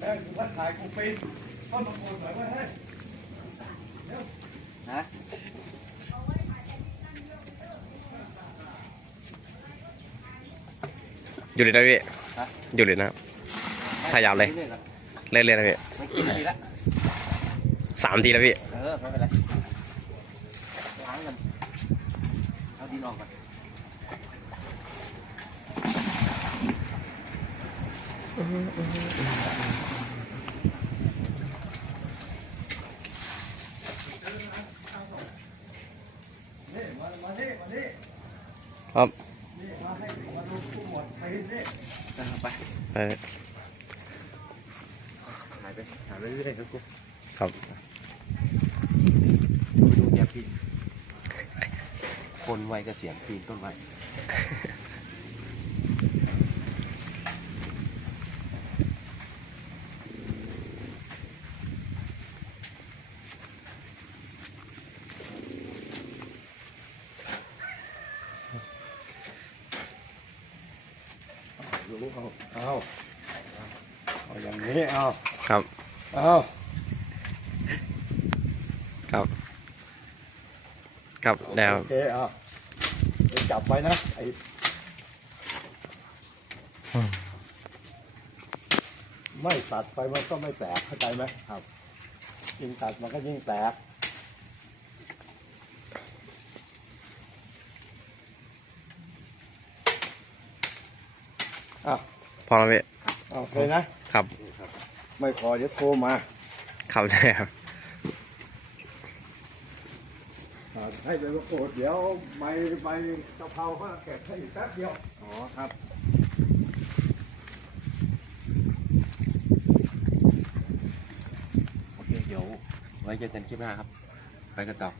เอ้ยว่าถ่ายกูปีนต้นมะกรูดหน่อยไว้ให้ฮะหยุดเลยนะพี่หยุดเลยนะครับถ้ายาวเลยรื่อๆก่อนเล่นเลยนะพี่ไม่กินทีละสามทีแล้วพี่ เออไม่เป็นไรล้างกันเอาดินออกก่อน นี่มามานี่มานี่ ครับนี่มาให้มาดูกูหมดปีนนี่เออไปเออหายไปหายไปเรื่อยๆครับกูครับไปดูแกปีนคนวัยเกษียณปีนต้นไม้ รู้เอาเอาเอาอย่างนี้เอาครับเอาครับครับแล้วโอเคเอาเดี๋ยวจับไว้นะไอ้ไม่ตัดไปมันก็ไม่แตกเข้าใจไหมครับ ยิ่งตัดมันก็ยิ่งแตก อ้าวพอแล้วพี่เอาเลยนะครับไม่พอเดี๋ยวโทรมาครับได้ครับอ่าให้ไปประกวดเดี๋ยวใบใบกะเพราก็เก็บให้อีกแป๊บเดียวอ๋อครับโอเคเดี๋ยวไว้เจอกันคลิปหน้าครับ ไปกันต่อ